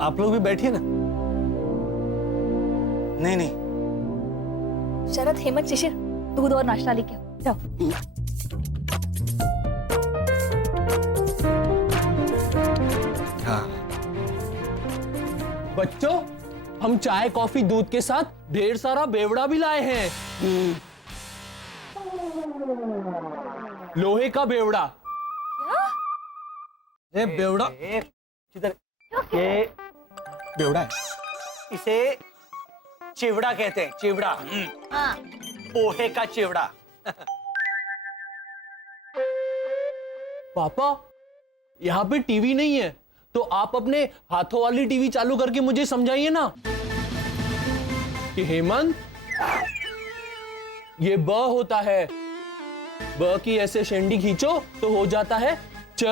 आप लोग भी बैठिए ना। नहीं नहीं। शरद, हेमंत, शिशिर, दूध और नाश्ता लेके आओ, जाओ। हाँ। बच्चों, हम चाय कॉफी दूध के साथ ढेर सारा बेवड़ा भी लाए हैं। लोहे का बेवड़ा। ये बेवड़ा किधर? ये बेवड़ा है। इसे चिवड़ा कहते हैं, चिवड़ा। हाँ। पोहे का चिवड़ा। पापा, यहाँ पे टीवी नहीं है, तो आप अपने हाथों वाली टीवी चालू करके मुझे समझाइए ना कि हेमंत, ये ब होता है, ब की ऐसे शेंडी खींचो तो हो जाता है च।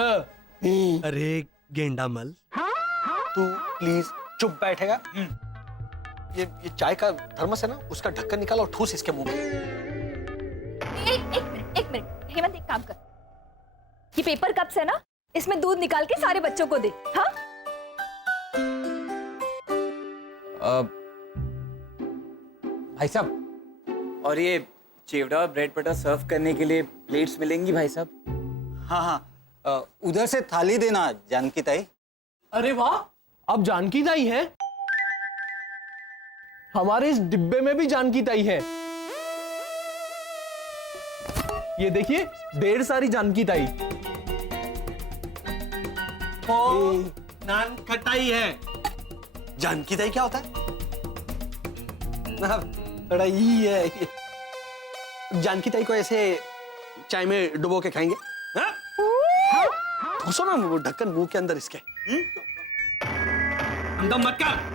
अरे गेंडामल, तू प्लीज चुप बैठेगा? ये चाय का थर्मस है ना, उसका ढक्कन निकाल और ठूस इसके मुंह में। एक मिनट हेमंत, एक काम कर, ये पेपर कप्स है ना, इसमें दूध निकाल के सारे बच्चों को दे। हाँ? भाई साहब, और ये चिवड़ा और ब्रेड बटर सर्व करने के लिए प्लेट्स मिलेंगी भाई साहब? हाँ हाँ, उधर से थाली देना जानकी ताई। अरे वाह, अब जानकी ताई है। हमारे इस डिब्बे में भी जानकी ताई है। ये देखिए, ढेर सारी जानकी ताई। नान खटाई है। जानकी ताई क्या होता है? थोड़ा ही है। जानकी ताई को ऐसे चाय में डुबो के खाएंगे। घुसो ना वो ढक्कन मुंह के अंदर इसके। अंदर मत कर।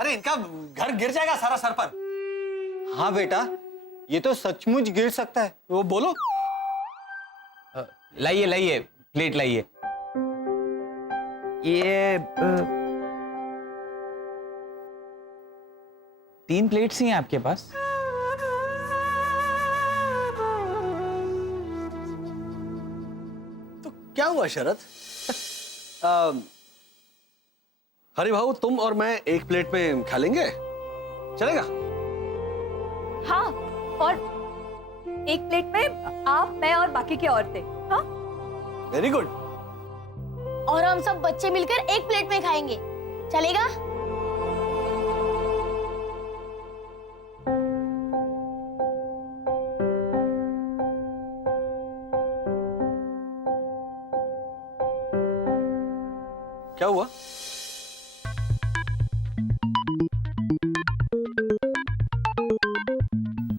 अरे इनका घर गिर जाएगा सारा सर पर। हाँ बेटा, ये तो सचमुच गिर सकता है। वो बोलो। लाइए लाइए, प्लेट लाइए। ये 3 प्लेट्स ही हैं आपके पास? तो क्या हुआ शरद? हरि भाऊ, तुम और मैं एक प्लेट में खा लेंगे, चलेगा? हाँ, और एक प्लेट में आप, मैं और बाकी की औरतें। हाँ? Very good. और हम सब बच्चे मिलकर एक प्लेट में खाएंगे, चलेगा? क्या हुआ?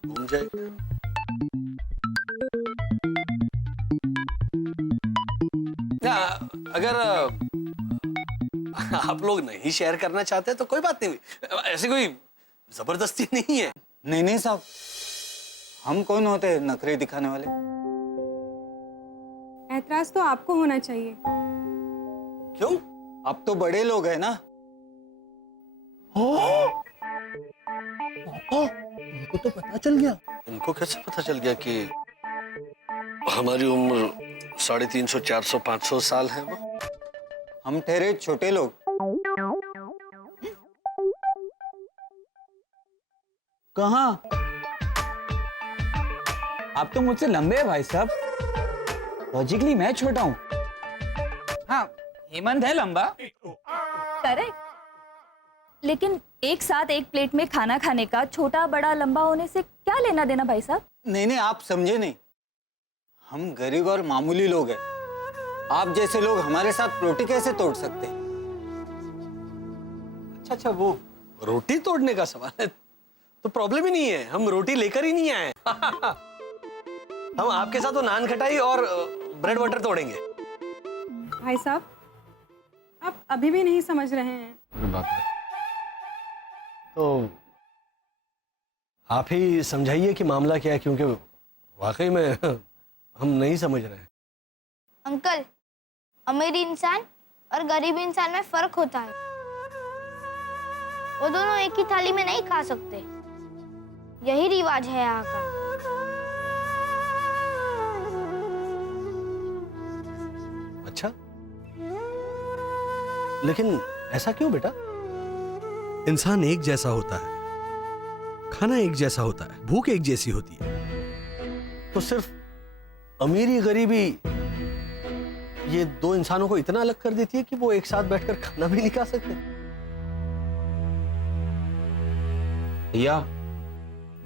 घूम जाएगा। अगर आप लोग नहीं शेयर करना चाहते तो कोई बात नहीं, ऐसी कोई जबरदस्ती नहीं है। नहीं नहीं साहब, हम कौन होते हैं नखरे दिखाने वाले? ऐतराज तो आपको होना चाहिए। क्यों? आप तो बड़े लोग हैं ना। पापा, उनको तो पता चल गया। इनको कैसे पता चल गया कि हमारी उम्र 350, 400, 500 साल है? वो हम ठहरे छोटे लोग। कहाँ? आप तो मुझसे लंबे हैं भाई साहब। लॉजिकली मैं छोटा हूँ। हाँ, हेमंत है लंबा। करेक्ट, लेकिन एक साथ एक प्लेट में खाना खाने का छोटा बड़ा लंबा होने से क्या लेना देना भाई साहब? नहीं नहीं, आप समझे नहीं। हम गरीब और मामूली लोग हैं। आप जैसे लोग हमारे साथ रोटी कैसे तोड़ सकते हैं? अच्छा, वो रोटी तोड़ने का सवाल है तो प्रॉब्लम ही नहीं है, हम रोटी लेकर ही नहीं आए। हम आपके साथ तो नान खटाई और ब्रेड बटर तोड़ेंगे। भाई साहब, आप अभी भी नहीं समझ रहे हैं। तो आप ही समझाइए कि मामला क्या है, क्योंकि वाकई में हम नहीं समझ रहे हैं। अंकल, अमीर इंसान और गरीब इंसान में फर्क होता है। वो दोनों एक ही थाली में नहीं खा सकते, यही रिवाज है यहाँ का। अच्छा, लेकिन ऐसा क्यों बेटा? इंसान एक जैसा होता है, खाना एक जैसा होता है, भूख एक जैसी होती है, तो सिर्फ अमीरी गरीबी ये दो इंसानों को इतना अलग कर देती है कि वो एक साथ बैठकर खाना भी नहीं खा सकते। भैया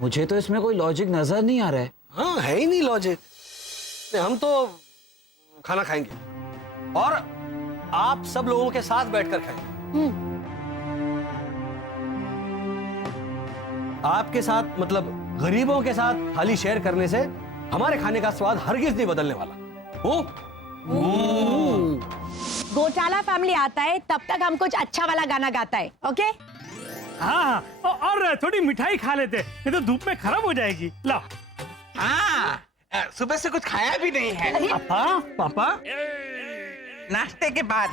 मुझे तो इसमें कोई लॉजिक नजर नहीं आ रहा है। हाँ, है ही नहीं लॉजिक। हम तो खाना खाएंगे और आप सब लोगों के साथ बैठकर खाएंगे। आपके साथ मतलब गरीबों के साथ थाली शेयर करने से हमारे खाने का स्वाद हरगिज नहीं बदलने वाला। घोटाला फैमिली आता है तब तक हम कुछ अच्छा वाला गाना गाता है, ओके? हाँ और थोड़ी मिठाई खा लेते, नहीं तो धूप में खराब हो जाएगी। ला। हाँ, सुबह से कुछ खाया भी नहीं है। पापा पापा नाश्ते के बाद।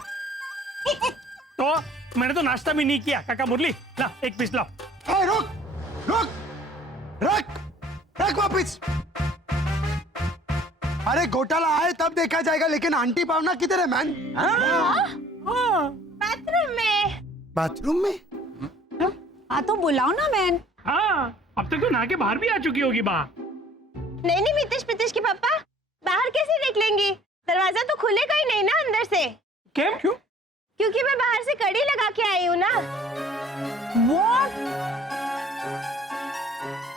तो मैंने तो नाश्ता भी नहीं किया। काका मुरली ला, एक पीस लाओ। रुक रुक रख रख वापिस। अरे घोटाला आए तब देखा जाएगा, लेकिन आंटी भावना किधर है मैन? बाथरूम में? हाँ तो बुलाओ ना मैन। हाँ, अब तक तो नहा के बाहर भी आ चुकी होगी बाहर। नहीं मितिश पितिश की पापा, बाहर कैसे देख लेंगी? दरवाजा तो खुलेगा ही नहीं ना अंदर से। क्यों? क्योंकि मैं बाहर से कड़ी लगा के आई हूँ ना। What?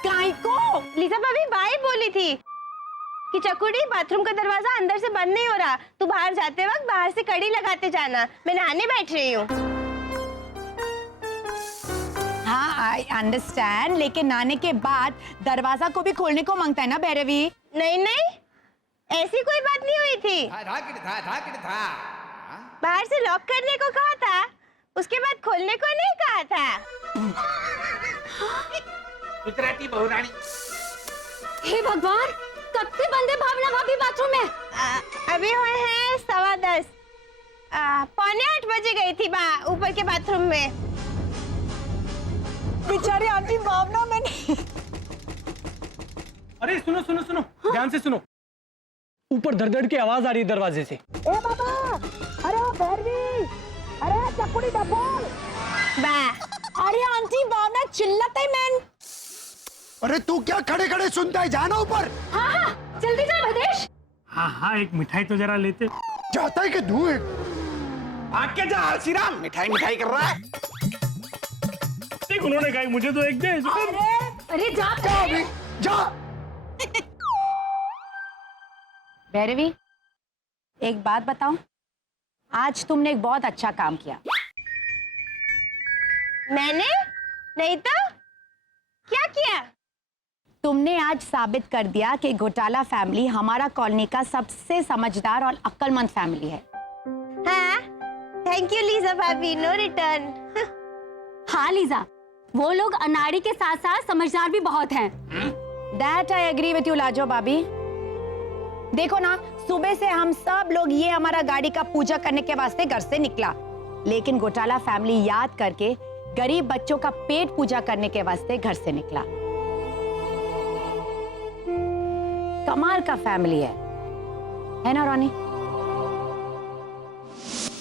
काय को? लीजा भाभी बाई बोली थी कि चकुड़ी बाथरूम का दरवाजा अंदर से बंद नहीं हो रहा, तू बाहर जाते वक्त बाहर से कड़ी लगाते जाना। मैं नहाने बैठ रही हूँ। हाँ आई अंडरस्टैंड, लेकिन नहाने के बाद दरवाजा को भी खोलने को मांगता है ना भैरवी? नहीं ऐसी कोई बात नहीं हुई थी। बाहर से लॉक करने को कहा था, उसके बाद खोलने को नहीं कहा था। गुजराती बहुरानी। हे भगवान, कब से बंद है भावना भाभी बाथरूम में? अभी हुए हैं 10:15। 7:45 बजे गई थी ऊपर के बाथरूम में। बेचारी आंटी भावना मैंने। अरे सुनो सुनो सुनो, ध्यान से सुनो। ऊपर धड़ की आवाज आ रही है दरवाजे से। ए बाबा, अरे भैरवी, अरे चकुड़ी डबल। अरे आंटी भावना चिल्लाते ही मैन। अरे तू क्या खड़े खड़े सुनता है, जाना ऊपर। हाँ, जल्दी जा भदेश। हाँ, एक मिठाई तो जरा लेते। जाता है कि धुएं? भाग के जा हलसीराम, मिठाई कर रहा है। देख उन्होंने कहा मुझे तो एक दे। अरे जा अभी जा। भैरवी, एक बात बताऊं, आज तुमने एक बहुत अच्छा काम किया। मैंने? नहीं तो क्या किया? तुमने आज साबित कर दिया कि घोटाला फैमिली हमारा कॉलोनी का सबसे समझदार और अक्लमंद फैमिली है। हाँ, थैंक यू लीजा भाभी, नो रिटर्न। हाँ लीजा, वो लोग अनाड़ी के साथ साथ समझदार भी बहुत हैं। That I agree with you, Lajo भाभी। देखो ना, सुबह से हम सब लोग ये हमारा गाड़ी का पूजा करने के वास्ते घर से निकला, लेकिन घोटाला फैमिली याद करके गरीब बच्चों का पेट पूजा करने के वास्ते घर से निकला। कमाल का फैमिली है ना रोनी?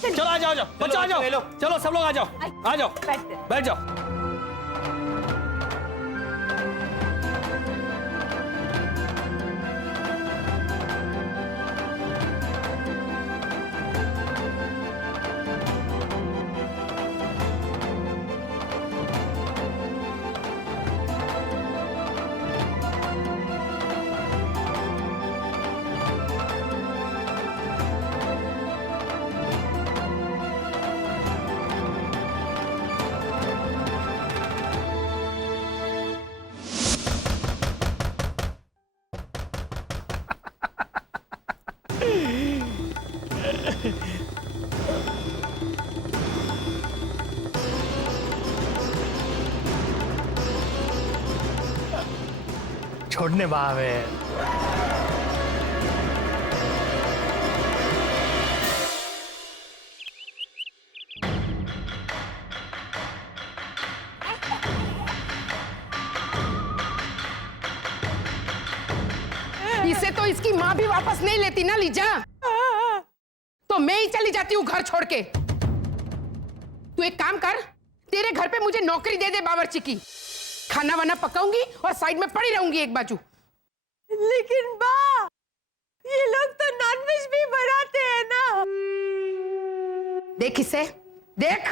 चलो आ जाओ बच्चों, आ जाओ, चलो सब लोग आ जाओ बैठ जाओ। छोड़ने बावे। इसे तो इसकी माँ भी वापस नहीं लेती ना लीजा, तो मैं ही चली जाती हूँ घर छोड़ के। तू एक काम कर, तेरे घर पे मुझे नौकरी दे दे बावर्ची की। खाना वाना पकाऊंगी और साइड में पड़ी रहूंगी एक बाजू। लेकिन बा, ये लोग तो नॉनवेज भी बनाते हैं ना। देख इसे, देख।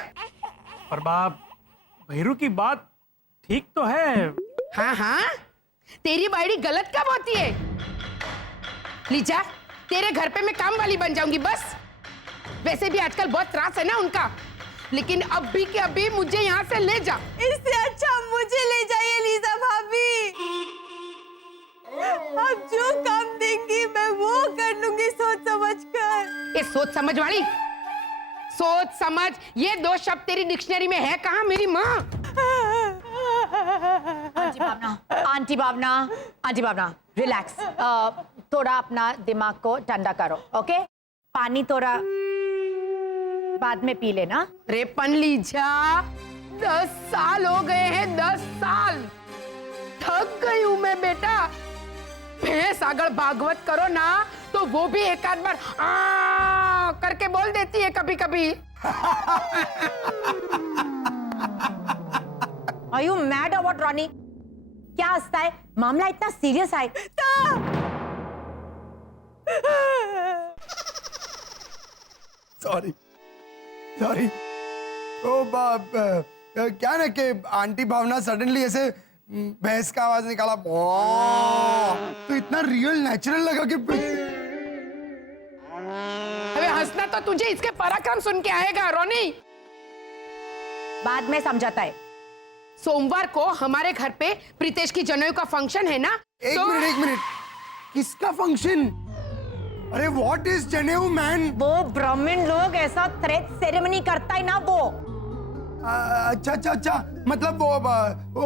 पर बाप, भैरू की बात ठीक तो है। हाँ हाँ, तेरी बायड़ी गलत कब होती है? लीजा, तेरे घर पे मैं काम वाली बन जाऊंगी बस। वैसे भी आजकल बहुत त्रास है ना उनका, लेकिन अभी के अभी मुझे यहाँ से ले जा। इससे अच्छा मुझे ले जाइए लीजा भाभी। आप जो काम देंगी मैं वो कर लूंगी सोच समझ कर। ये सोच समझ वाली, सोच समझ ये दो शब्द तेरी डिक्शनरी में है कहाँ मेरी माँ? आंटी भावना रिलैक्स, थोड़ा अपना दिमाग को ठंडा करो, ओके? पानी थोड़ा बाद में पी लेना। रे पन लीजा, 10 साल हो गए हैं, 10 साल। थक गई हूं मैं बेटा। भैंस अगर भागवत करो ना तो वो भी एक आध बार आ करके बोल देती है कभी कभी। Are you mad or what, Ronnie? क्या हंसता है? मामला इतना सीरियस है? सॉरी ओ बाप, क्या ना कि आंटी भावना सडनली ऐसे भैंस का आवाज निकाला, तो इतना रियल नेचुरल लगा कि अबे हंसना तो तुझे इसके पराक्रम सुन के आएगा रोनी। बाद में समझाता है। सोमवार को हमारे घर पे प्रीतेश की जनेऊ का फंक्शन है ना। एक मिनट, किसका फंक्शन? अरे व्हाट इज जनेऊ मैन? वो ब्राह्मण लोग ऐसा थ्रेड सेरेमनी करता है ना वो। अच्छा, मतलब वो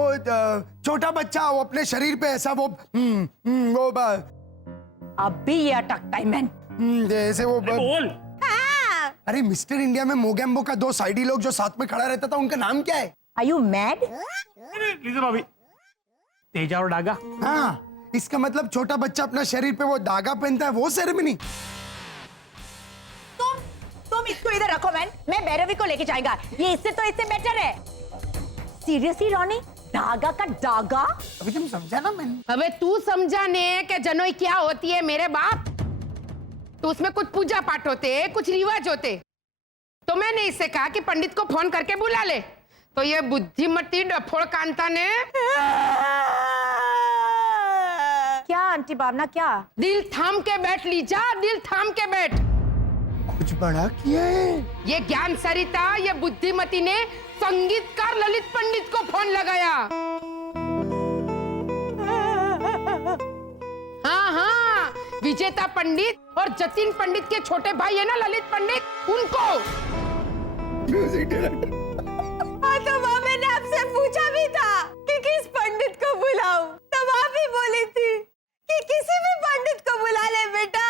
छोटा बच्चा वो अपने शरीर पे ऐसा वो अब भी ये अटकता है मैन। जैसे वो बोल। अरे मिस्टर इंडिया में मोगेम्बो का 2 साइडी लोग जो साथ में खड़ा रहता था, उनका नाम क्या है? Are you mad? लीजा भाभी, तेजा और डागा। हाँ, इसका मतलब छोटा बच्चा अपना शरीर पे वो धागा पहनता है, वो सेरेमनी। तुम इसको इधर रखो मैन, मैं भैरवी को लेके जाएगा। ये इससे बेटर है। सीरियसली रॉनी, धागा का धागा? अभी तुम समझा ना मैंने? अबे तू समझा ने कि जनेऊ क्या होती है मेरे बाप? तो उसमें कुछ पूजा पाठ होते, कुछ रिवाज होते। तो मैंने इससे कहा कि पंडित को फोन करके बुला ले। तो ये बुद्धिमती डफोड़ कांता ने क्या आंटी भावना, क्या? दिल थाम के बैठ लीजा, दिल थाम के बैठ। कुछ बड़ा किया है। ये ज्ञान सरिता, ये बुद्धिमती ने संगीतकार ललित पंडित को फोन लगाया। हाँ, विजेता पंडित और जतिन पंडित के छोटे भाई है ना ललित पंडित, उनको। Music director. हाँ, तो माँ मैंने आपसे पूछा भी था कि किस पंडित को बुलाऊं, तब आप ही बोली थी कि किसी भी पंडित को बुला ले बेटा।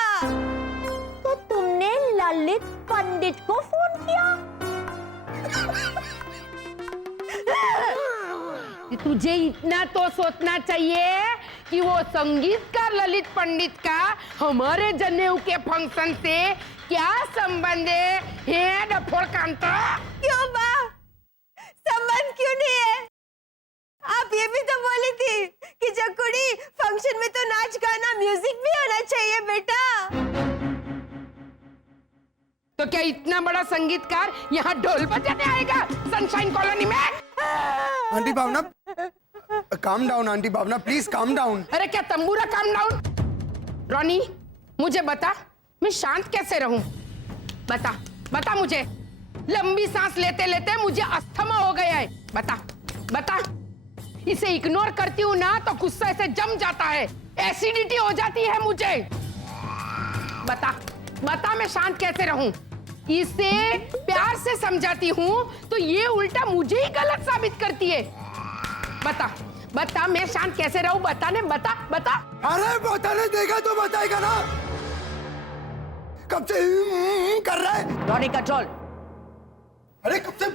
तो तुमने ललित पंडित को फोन किया? तुझे इतना तो सोचना चाहिए कि वो संगीतकार ललित पंडित का हमारे जनेऊ के फंक्शन से क्या संबंध है डफोड़ कांता? क्यों बा, संबंध क्यों नहीं है? आप ये भी तो बोली थी कि जकुड़ी फंक्शन में तो नाच गाना म्यूजिक भी होना चाहिए बेटा। तो क्या इतना बड़ा संगीतकार यहाँ ढोल बजाने आएगा सनशाइन कॉलोनी में? Aunty Bhavna, calm down aunty Bhavna, please calm down. अरे क्या तंबूरा काम डाउन? रॉनी, मुझे बता, मैं शांत कैसे रहूं? बता मुझे। लंबी सांस लेते लेते मुझे अस्थमा हो गया है। बता। इसे इग्नोर करती हूँ ना तो गुस्सा से जम जाता है, एसिडिटी हो जाती है मुझे। बता मैं शांत कैसे रहूं? इसे प्यार से समझाती हूँ तो ये उल्टा मुझे ही गलत साबित करती है। बता मैं शांत कैसे रहूं? बता। अरे बताने देगा तो बताएगा ना, कब से कर रहा है? Ronnie control. अरे कब से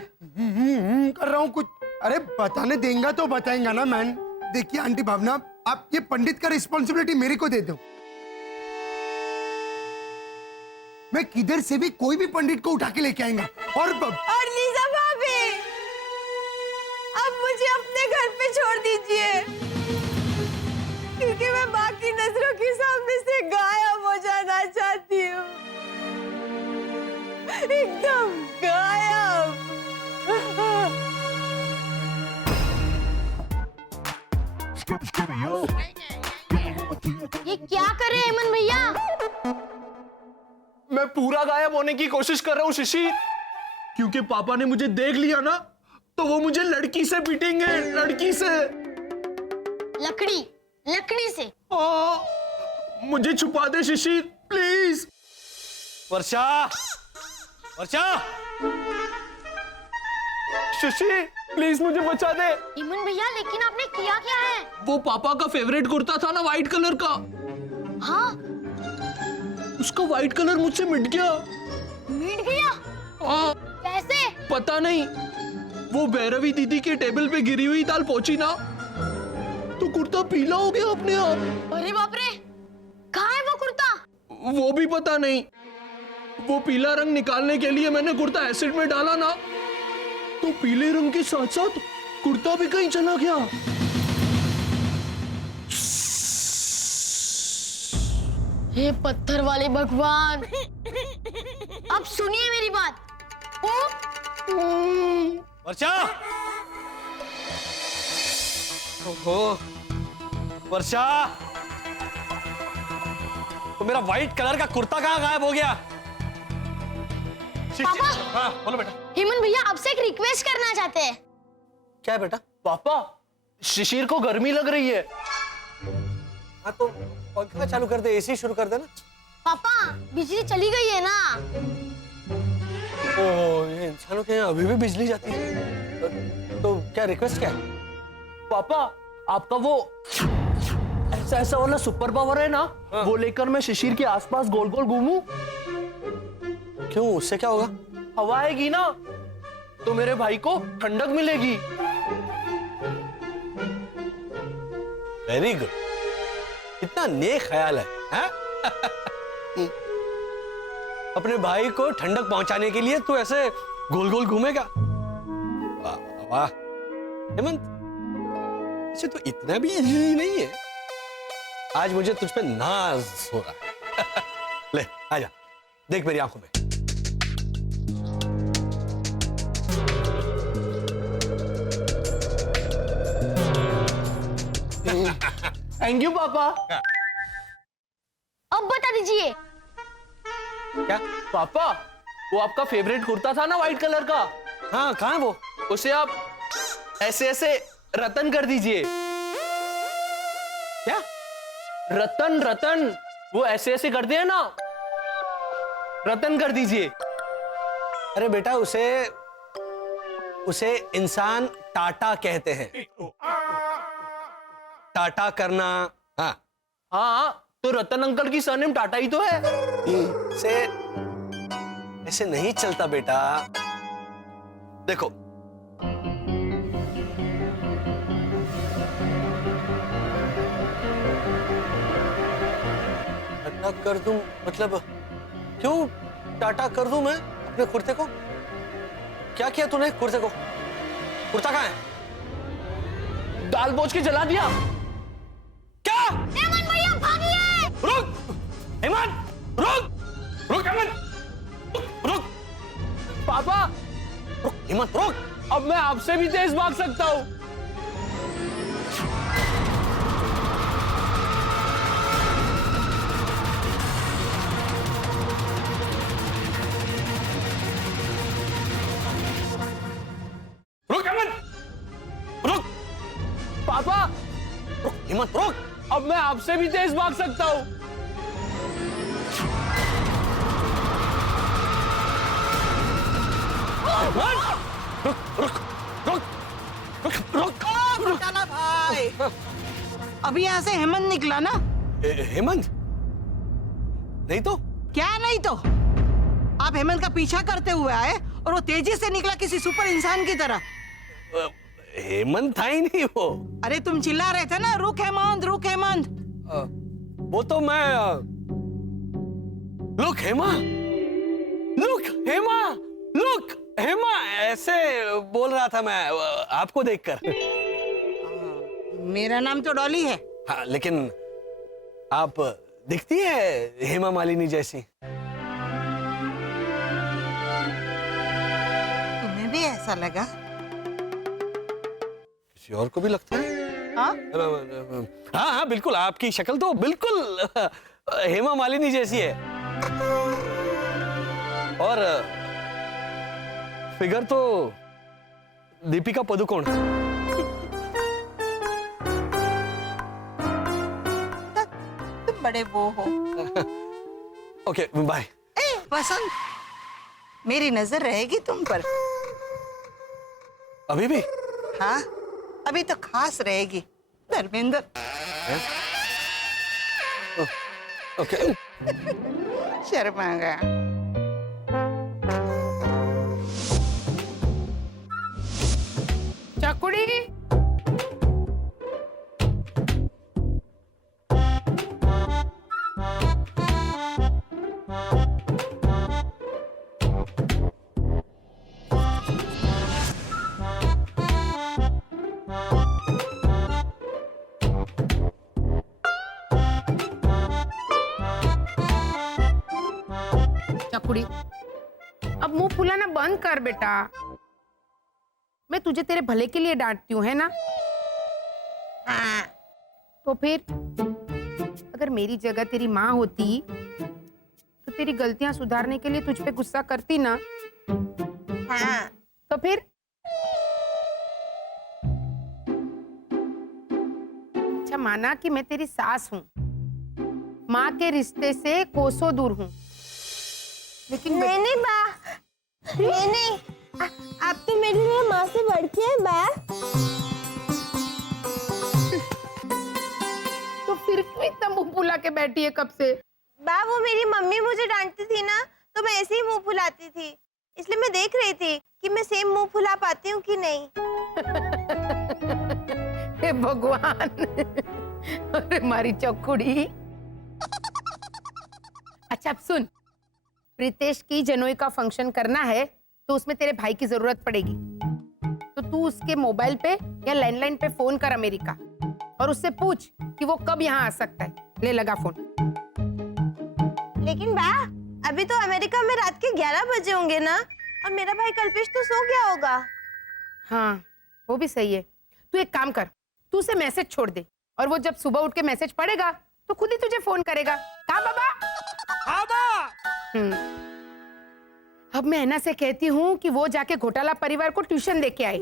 कर रहा हूँ कुछ। अरे बताने देगा तो बताएगा ना मैन। देखिए आंटी भावना, आप ये पंडित का रिस्पॉन्सिबिलिटी मेरे को दे दो। मैं किधर से भी कोई भी पंडित को उठा के लेके आएगा। और लीजा भाभी, अब मुझे अपने घर पे छोड़ दीजिए, क्योंकि मैं बाकी नजरों के सामने से गायब हो जाना चाहती हूँ, एकदम गायब। ये क्या करे हेमंत भैया? मैं पूरा गायब होने की कोशिश कर रहा हूँ शिशिर, क्योंकि पापा ने मुझे देख लिया ना तो वो मुझे लड़की से पीटेंगे, लड़की से। लकड़ी से? मुझे छुपा दे शिशिर please. Varsha, Varsha, Shishir please मुझे बचा दे। हेमंत भैया लेकिन आपने किया क्या है? वो पापा का फेवरेट कुर्ता था ना व्हाइट कलर का, हाँ उसका व्हाइट कलर मुझसे मिट गया। मिट गया? हाँ कैसे? पता नहीं, वो भैरवी दीदी के टेबल पे गिरी हुई दाल पहुंची ना तो कुर्ता पीला हो गया अपने आप। अरे बाप रे, कहाँ है वो कुर्ता? वो भी पता नहीं। वो पीला रंग निकालने के लिए मैंने कुर्ता एसिड में डाला ना तो पीले रंग के साथ साथ कुर्ता भी कहीं चला गया। हे पत्थर वाले भगवान, अब सुनिए मेरी बात। वर्षा, ओहो, वर्षा, तो मेरा व्हाइट कलर का कुर्ता कहाँ गायब हो गया? पापा, हाँ बोलो बेटा। हेमंत भैया आपसे एक रिक्वेस्ट करना चाहते हैं। क्या है बेटा? पापा शिशिर को गर्मी लग रही है। हाँ तो पंखा चालू कर दे, एसी शुरू कर दे ना। पापा बिजली चली गई है ना। ओह, ये इंसानों के यहाँ अभी भी बिजली जाती है। तो क्या रिक्वेस्ट क्या है? पापा आपका वो ऐसा वाला सुपर पावर है ना, वो लेकर मैं शिशिर के आसपास गोल गोल घूमूं। क्यों, उससे क्या होगा? हवा आएगी ना तो मेरे भाई को ठंडक मिलेगी। वेरी गुड, इतना नेक ख्याल है, हाँ? अपने भाई को ठंडक पहुंचाने के लिए तू ऐसे गोल गोल घूमेगा? वाह वाह वाह हेमंत, ऐसे तो इतना भी इजी नहीं है। आज मुझे तुझ पे नाज हो रहा है। ले आजा, देख मेरी आंखों में। थैंक यू पापा। अब बता दीजिए। क्या? पापा वो आपका फेवरेट कुर्ता था ना व्हाइट कलर का, हाँ कहाँ है वो? उसे आप ऐसे ऐसे रतन कर दीजिए। क्या? रतन रतन, वो ऐसे ऐसे करते हैं ना, रतन कर दीजिए। अरे बेटा, उसे इंसान टाटा कहते हैं। टाटा करना। हाँ हाँ, तो रतन अंकल की सरनेम टाटा ही तो है। ऐसे नहीं चलता बेटा। देखो, टाटा कर दूं मतलब क्यों टाटा कर दूं मैं अपने कुर्ते को? क्या किया तूने कुर्ते को? कुर्ता कहाँ है? दाल पोंछ के जला दिया। क्या? हेमंत भैया भागिए! रुक हेमंत, रुक रुक हेमंत, रुक पापा, रुक हेमंत, रुक। अब मैं आपसे भी तेज भाग सकता हूँ। रुक हेमंत, रुक। पापा, रुक हेमंत, रुक। अब मैं आपसे भी तेज भाग सकता हूँ। रुक रुक रुक रुक रुक रुक भाई, अभी यहाँ से हेमंत निकला ना? हेमंत नहीं तो क्या नहीं तो? आप हेमंत का पीछा करते हुए आए और वो तेजी से निकला किसी सुपर इंसान की तरह। हेमंत था ही नहीं वो। अरे तुम चिल्ला रहे थे ना, रुक हेमंत, रुक हेमंत। वो तो मैं look Hema, look Hema, look Hema ऐसे बोल रहा था मैं आपको देखकर। मेरा नाम तो डॉली है। हाँ, लेकिन आप दिखती है हेमा मालिनी जैसी। तुम्हें भी ऐसा लगा? किसी और को भी लगता है? हाँ हाँ हाँ बिल्कुल, आपकी शक्ल तो बिल्कुल हेमा मालिनी जैसी है, और फिगर तो दीपिका पादुकोण। तुम बड़े वो हो। Okay bye. वसंत, मेरी नजर रहेगी तुम पर। अभी भी? हाँ, अभी तो खास रहेगी। धर्मेंद्र। ओके। शर्मा गया। चकुड़ी, चकुड़ी, अब मुंह फुलाना बंद कर बेटा। मैं तुझे तेरे भले के लिए डांटती हूँ, है ना? हाँ। तो फिर अगर मेरी जगह तेरी माँ होती तो तेरी गलतियां सुधारने के लिए तुझ पे गुस्सा करती ना? हाँ। तो फिर अच्छा, माना कि मैं तेरी सास हूँ, माँ के रिश्ते से कोसों दूर हूँ, लेकिन नहीं बा, नहीं, आप तो मेरे लिए माँ से बढ़ के है बा। तो फिर क्यों इतना मुंह फुला के बैठी है कब से? बा, वो मेरी मम्मी मुझे डांटती थी ना, तो मैं ऐसे ही मुंह फुलाती थी, इसलिए मैं देख रही थी कि मैं सेम मुंह फुला पाती हूँ कि नहीं। हे भगवान, अरे मारी चौकुड़ी। अच्छा अब सुन, प्रीतेश की जनोई का फंक्शन करना है तो उसमें तेरे भाई की जरूरत पड़ेगी, तो तू उसके मोबाइल पे या लैंडलाइन पे फोन कर अमेरिका और उससे पूछ कि वो कब यहाँ आ सकता है। ले लगा फोन। लेकिन बा, अभी तो अमेरिका में रात के 11 बजे होंगे ना, और मेरा भाई कल्पेश तो सो गया होगा। हाँ, वो भी सही है। तू एक काम कर, तू उसे मैसेज छोड़ दे, और वो जब सुबह उठ के मैसेज पढ़ेगा तो खुद ही तुझे फोन करेगा। कहा बाबा? अब मैं ऐना से कहती हूँ कि वो जाके घोटाला परिवार को ट्यूशन देके आए।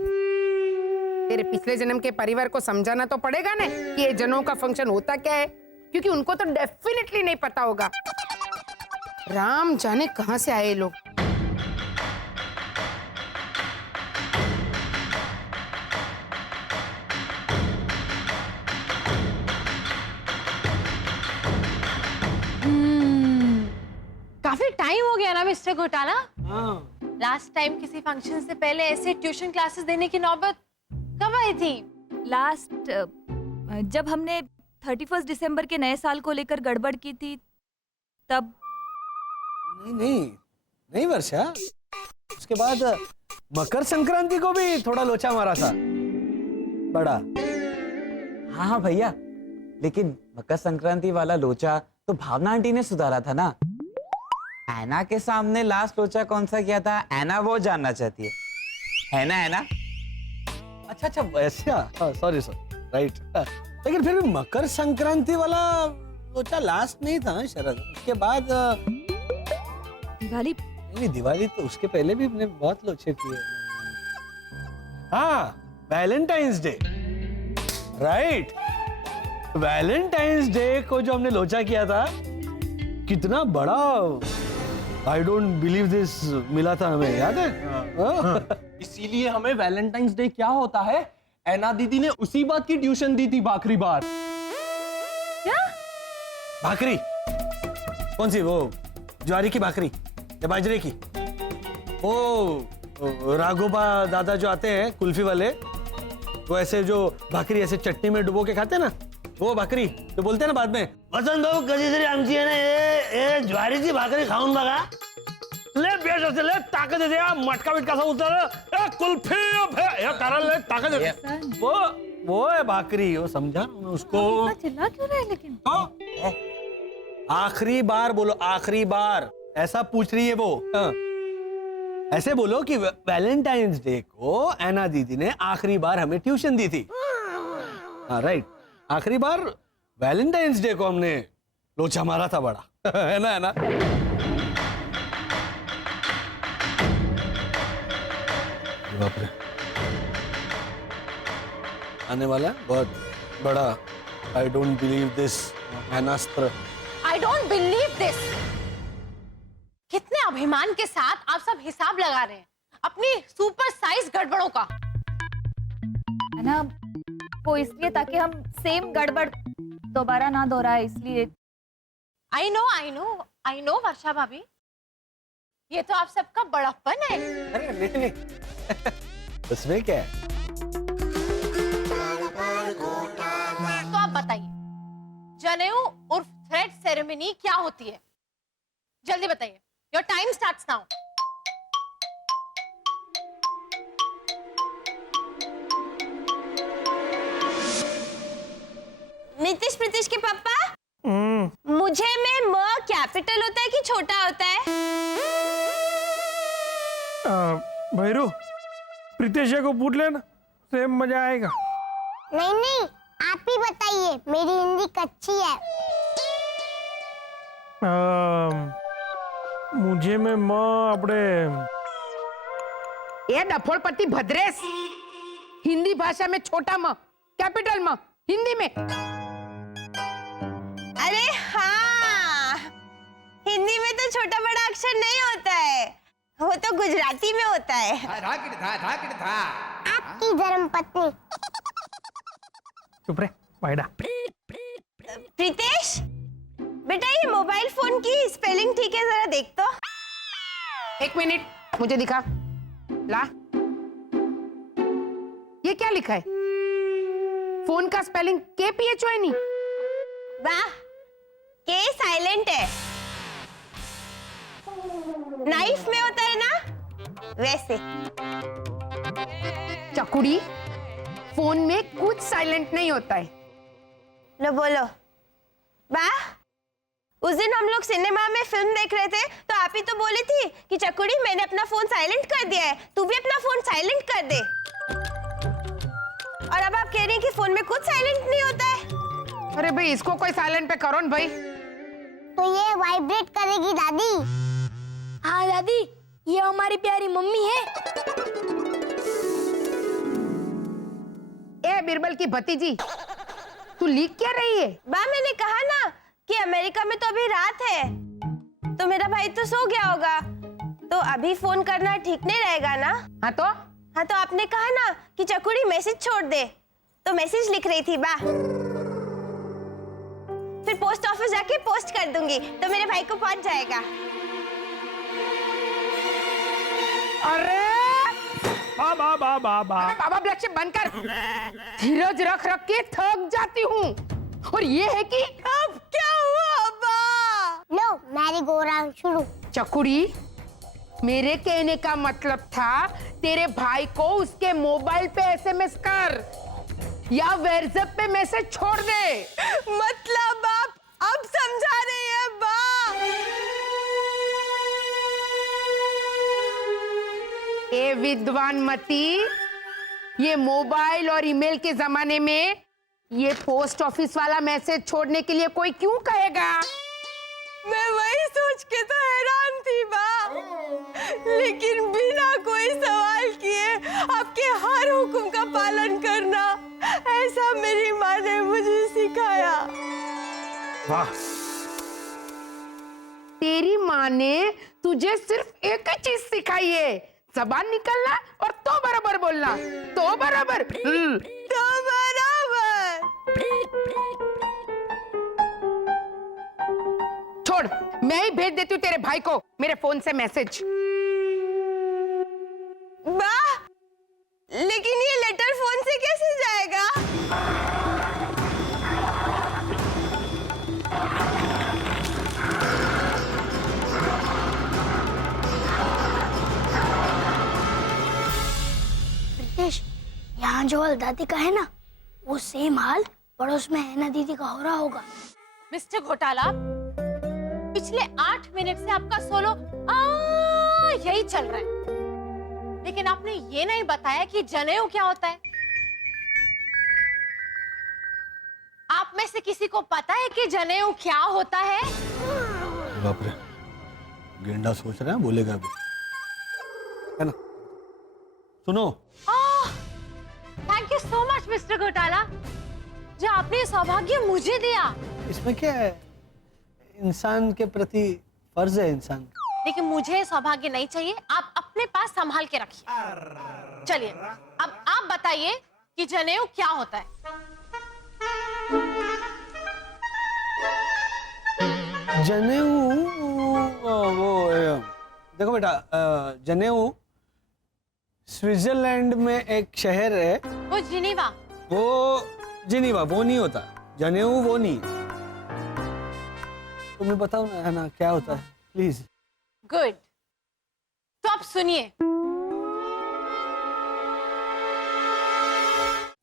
तेरे पिछले जन्म के परिवार को समझाना तो पड़ेगा ना कि ये जनों का फंक्शन होता क्या है, क्योंकि उनको तो डेफिनेटली नहीं पता होगा। राम जाने कहां से आए लोग। काफी टाइम हो गया ना मिस्टर घोटाला। लास्ट टाइम किसी फंक्शन से पहले ऐसे ट्यूशन क्लासेस देने की नौबत कब आई थी? लास्ट जब हमने 31 दिसंबर के नए साल को लेकर गड़बड़ की थी तब। नहीं वर्षा, उसके बाद मकर संक्रांति को भी थोड़ा लोचा मारा था बड़ा। हाँ हाँ भैया, लेकिन मकर संक्रांति वाला लोचा तो भावना आंटी ने सुधारा था ना। ऐना के सामने लास्ट लोचा कौन सा किया था, ऐना वो जानना चाहती है ना? ऐना? अच्छा वैसा, सॉरी राइट। लेकिन फिर भी मकर संक्रांति वाला लोचा लास्ट नहीं था शरद, उसके बाद दिवाली। नहीं, दिवाली तो उसके पहले भी हमने बहुत लोचे किए। हाँ, Valentine's day, right. Valentine's day को जो हमने लोचा किया था, कितना बड़ा, आई डोंट बिलीव दिस मिला था हमें, याद है? इसीलिए हमें वैलेंटाइंस डे क्या होता है, ऐना दीदी ने उसी बात की ट्यूशन दी थी, भाखरी बात। क्या भाखरी? कौन सी? वो ज्वारी की भाखरी या बाजरे की? वो राघोबा दादा जो आते हैं कुल्फी वाले, वो ऐसे जो भाकरी ऐसे चटनी में डुबो के खाते हैं ना, वो भाकरी तो बोलते हैं ना बाद में, वसंत भाऊ कधीतरी आमची आहे ना ज्वारीची भाकरी खाऊन बघा, ले बेश असे ले ताकद दे मटका बिटका सा उतर ए कुल्फी हे कारण ले ताकद दे वो है भाकरी, वो समझा उसको। चिल्ला क्यों रहे लेकिन? आखिरी बार बोलो, आखिरी बार। ऐसा पूछ रही है वो। ऐसे बोलो कि वैलेंटाइंस डे को ऐना दीदी ने आखिरी बार हमें ट्यूशन दी थी। हाँ राइट, आखिरी बार वैलेंटाइंस डे को हमने लोचा मारा था बड़ा। है ना, है ना? बाप रे, आने वाला है बहुत बड़ा। आई डोंट बिलीव दिस ऐनास्त्र। I don't believe this. कितने अभिमान के साथ आप सब हिसाब लगा रहे हैं अपनी सुपर साइज गड़बड़ों का। है ना, वो इसलिए ताकि हम सेम गड़बड़ दोबारा ना दोहराए, इसलिए। आई नो वर्षा भाभी, ये तो आप सबका बड़प्पन है। अरे नहीं उसमें क्या है? तो आप बताइए, जनेऊ उर्फ थ्रेड सेरेमनी क्या होती है? जल्दी बताइए। Your time starts now. Nitish Pritish के पापा, मुझे में म कैपिटल होता है कि छोटा होता है? भैरू प्रीतेश को पूछ लेना, सेम मजा आएगा। नहीं नहीं, आप ही बताइए, मेरी हिंदी कच्ची है। मुझे में माँ अपने ये डफोड़पति भद्रेश, हिंदी भाषा में छोटा म कैपिटल म हिंदी में। अरे हाँ, हिंदी में तो छोटा बड़ा अक्षर नहीं होता है, वो तो गुजराती में होता है। आपकी धर्मपत्नी। चुप रे वाइडा। प्रीतेश बेटा, ये मोबाइल फोन की स्पेलिंग ठीक है, जरा देख तो। एक मिनट, मुझे दिखा। ला, ये क्या लिखा है? फोन का स्पेलिंग KPHONE। वाह, के साइलेंट है। नाइफ में होता है ना, वैसे। चकुड़ी, फोन में कुछ साइलेंट नहीं होता है। लो बोलो। वाह, उस दिन हम लोग सिनेमा में फिल्म देख रहे थे, तो आप ही तो बोली थी कि चकुड़ी मैंने अपना फोन साइलेंट कर दिया है, तू भी अपना फोन साइलेंट कर दे। और अब आप कह रही हैं कि फोन में कुछ साइलेंट नहीं होता है। अरे भाई, इसको कोई साइलेंट पे करो न भाई। तो ये वाइब्रेट करेगी दादी। हाँ दादी, ये हमारी प्यारी मम्मी है। ए बिरबल की भतीजी, तू लिख क्या रही है? बा, मैंने कहा ना कि अमेरिका में तो अभी रात है, तो मेरा भाई तो सो गया होगा, तो अभी फोन करना ठीक नहीं रहेगा ना। हाँ तो आपने कहा ना कि चकुड़ी मैसेज छोड़ दे, तो मैसेज लिख रही थी बा। फिर पोस्ट ऑफिस जाके पोस्ट कर दूंगी, तो मेरे भाई को पहुंच जाएगा। अरे बाबा ब्लैक शिप बंद कर। धीरज रख रख के थक जाती हूँ। और ये है कि अब क्या हुआ अब्बा? लो, मैरी गो राउंड शुरू। चकुड़ी, मेरे कहने का मतलब था तेरे भाई को उसके मोबाइल पे SMS कर या व्हाट्सएप पे मैसेज छोड़ दे। मतलब आप अब समझा रही है बा? ए विद्वान मती, ये मोबाइल और ईमेल के जमाने में ये पोस्ट ऑफिस वाला मैसेज छोड़ने के लिए कोई क्यों कहेगा? मैं वही सोच के तो हैरान थी बा, लेकिन बिना कोई सवाल किए आपके हर हुक्म का पालन करना, ऐसा मेरी माँ ने मुझे सिखाया। वाह, तेरी माँ ने तुझे सिर्फ एक ही चीज सिखाई है, जबान निकलना और तो बराबर बोलना। तो बराबर तो बराबर। छोड़, मैं ही भेज देती हूँ तेरे भाई को मेरे फोन से मैसेज। वाह, लेकिन ये लेटर फोन से कैसे जाएगा? यहाँ जो हाल दादी का है ना, वो सेम हाल पड़ोस में हैना दीदी का हो रहा होगा। मिस्टर घोटाला, पिछले 8 मिनट से आपका सोलो यही चल रहा है, लेकिन आपने ये नहीं बताया कि जनेऊ क्या होता है। आप में से किसी को पता है कि जनेऊ क्या होता है? बाप रे, गेंडा सोच रहा है, बोलेगा भी, है ना? सुनो, thank you so much mister घोटाला, जो आपने ये सौभाग्य मुझे दिया। इसमें क्या है, इंसान के प्रति फर्ज है इंसान का। लेकिन मुझे सौभाग्य नहीं चाहिए, आप अपने पास संभाल के रखिए। चलिए अब आप बताइए कि जनेऊ क्या होता है। जनेऊ, देखो बेटा, जनेऊ स्विट्जरलैंड में एक शहर है, वो जिनीवा। वो जिनीवा वो नहीं होता, जनेऊ वो नहीं। तुम्हें बताओ ना, है ना, क्या होता है प्लीज। गुड, तो आप सुनिए।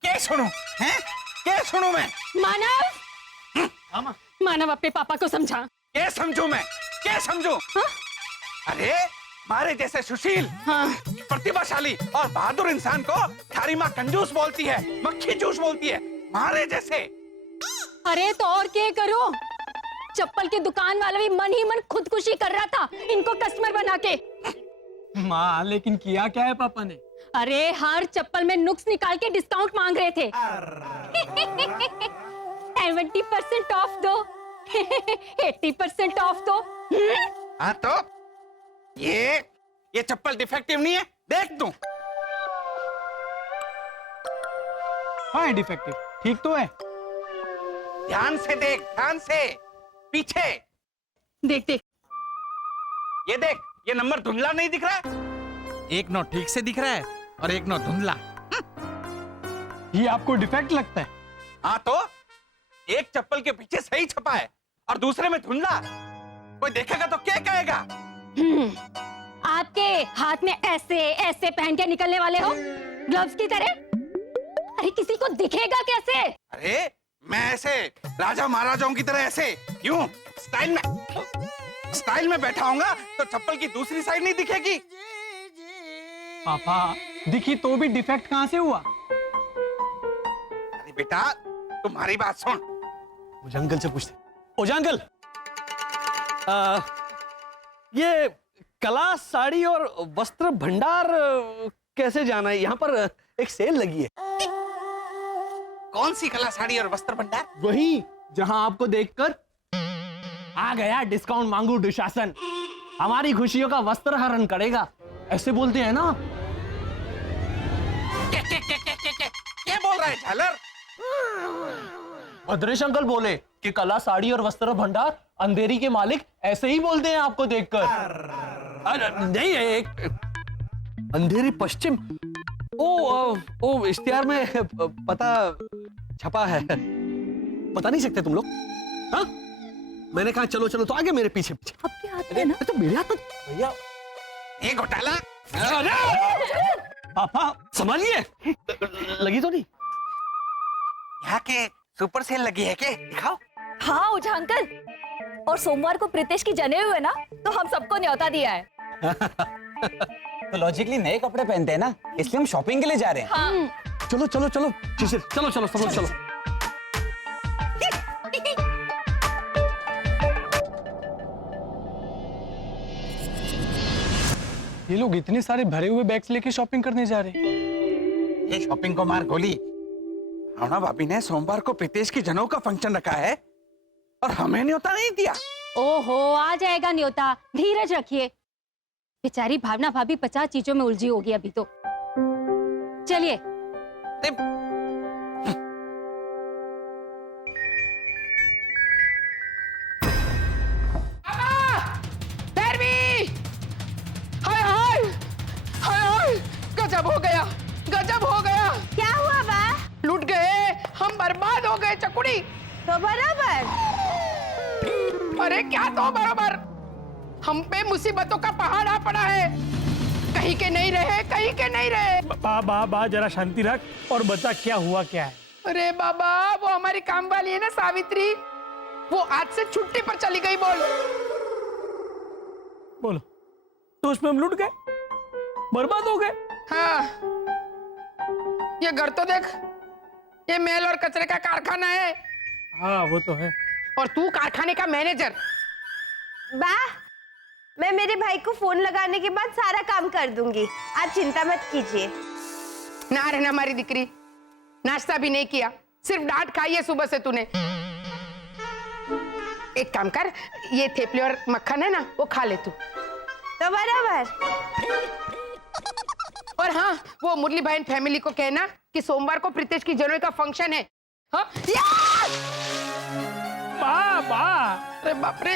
क्या सुनूं? हैं? क्या सुनूं मैं? मानव, मानव अपने पापा को समझा। क्या समझूं मैं? क्या समझूं? अरे मारे जैसे सुशील, प्रतिभाशाली और बहादुर इंसान को थारी माँ कंजूस बोलती है, मक्खी जूस बोलती है। मारे जैसे। अरे तो और क्या करूं? चप्पल की दुकान वाला भी मन ही मन खुदकुशी कर रहा था इनको कस्टमर बना के। माँ, लेकिन किया क्या है पापा ने? अरे हर चप्पल में नुक्स निकाल के डिस्काउंट मांग रहे थे। 70% ऑफ दो, 80% ऑफ दो। हाँ तो ये चप्पल डिफेक्टिव नहीं है, देख तू। हाँ डिफेक्टिव, ठीक तो है। ध्यान से देख, ध्यान से, पीछे देख देख, ये देख, ये नंबर धुंधला नहीं दिख रहा है? एक नोट ठीक से दिख रहा है और एक नोट धुंधला। ये आपको डिफेक्ट लगता है? हाँ तो एक चप्पल के पीछे सही छपा है और दूसरे में धुंधला, कोई देखेगा तो क्या कहेगा? आपके हाथ में ऐसे ऐसे पहन के निकलने वाले हो ग्लव्स की तरह? अरे किसी को दिखेगा कैसे? अरे मैं ऐसे राजा महाराजाओं की तरह ऐसे यूं स्टाइल में बैठा होऊंगा तो चप्पल की दूसरी साइड नहीं दिखेगी। पापा, दिखी तो भी डिफेक्ट कहाँ से हुआ? अरे बेटा, तुम्हारी बात सुन। मुझे अंकल से पूछते। ओजा अंकल, ये कला साड़ी और वस्त्र भंडार कैसे जाना है? यहाँ पर एक सेल लगी है। कौन सी कला साड़ी और वस्त्र भंडार? वही जहां आपको देखकर आ गया डिस्काउंट मांगू दुशासन, हमारी खुशियों का वस्त्र हरण करेगा, ऐसे बोलते हैं ना। क्या बोल रहा है झालर? भद्रेश अंकल बोले कि कला साड़ी और वस्त्र भंडार अंधेरी के मालिक ऐसे ही बोलते हैं आपको देखकर। नहीं, एक अंधेरी पश्चिम, ओ इश्तिहार में पता छपा है, बता नहीं सकते तुम लोग? हाँ, मैंने कहा चलो चलो तो आगे मेरे पीछे पीछे। आपके हाथ में ना? तो मेरे हाथ में भैया। ये घोटाला। पापा संभालिए, लगी तो नहीं? यहाँ के सुपर सेल लगी है क्या? दिखाओ। हाँ ओझा अंकल, और सोमवार को प्रीतेश की जनेऊ है ना, तो हम सबको न्योता दिया है। तो लॉजिकली नए कपड़े पहनते हैं ना, इसलिए हम शॉपिंग के लिए जा रहे हैं। हाँ। चलो चलो चलो चलो चलो चलो सब लोग चलो। ये लोग इतने सारे भरे हुए बैग्स लेके शॉपिंग करने जा रहे हैं। ये शॉपिंग को मार गोली। भावना भाभी ने सोमवार को प्रीतेश की जनेऊ का फंक्शन रखा है और हमें न्योता नहीं दिया। ओहो, आ जाएगा न्योता, धीरज रखिए। बेचारी भावना भाभी 50 चीजों में उलझी होगी अभी तो। चलिए। हाय हाय हाय हाय, गजब हो गया, गजब हो गया। क्या हुआ बा? लूट गए, हम बर्बाद हो गए चकुड़ी। तो बराबर। अरे क्या तो बराबर, हम पे मुसीबतों का पहाड़ आ पड़ा है। कहीं के नहीं रहे, कहीं के नहीं रहे। बा जरा शांति रख और बता क्या हुआ क्या है। अरे बाबा, वो हमारी काम वाली है ना सावित्री, वो आज से छुट्टी पर चली गई। बोलो तो उसमें हम लुट गए, बर्बाद हो गए। हाँ, ये घर तो देख, ये मेल और कचरे का कारखाना है। हाँ वो तो है। और तू कारखाने का मैनेजर। बा, मैं मेरे भाई को फोन लगाने के बाद सारा काम कर दूंगी, आप चिंता मत कीजिए। ना रहना हमारी दिकरी, नाश्ता भी नहीं किया, सिर्फ डांट खाई है सुबह से तूने। एक काम कर, ये थेपले और मक्खन है ना, वो खा ले तू। तो बराबर। और हाँ, वो मुरली बहन फैमिली को कहना कि सोमवार को प्रीतेश की जनोई का फंक्शन है। हाँ? अरे बाप रे,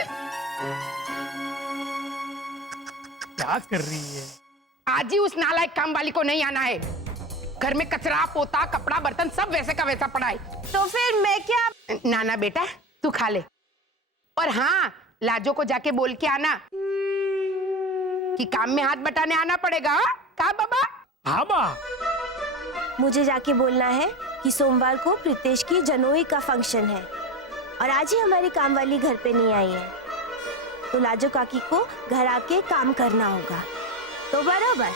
क्या कर रही है? आज ही उस नालायक काम वाली को नहीं आना है। घर में कचरा, पोता, कपड़ा, बर्तन सब वैसे का वैसा पड़ा है। तो फिर मैं क्या? नाना बेटा, तू खा ले। और हाँ, लाजो को जाके बोल के आना कि काम में हाथ बटाने आना पड़ेगा। कहा बाबा? हाँ बा। मुझे जाके बोलना है कि सोमवार को प्रीतेश की जनोई का फंक्शन है और आज ही हमारी काम वाली घर पे नहीं आई है, तो लाजो काकी को घर आके काम करना होगा। तो बराबर।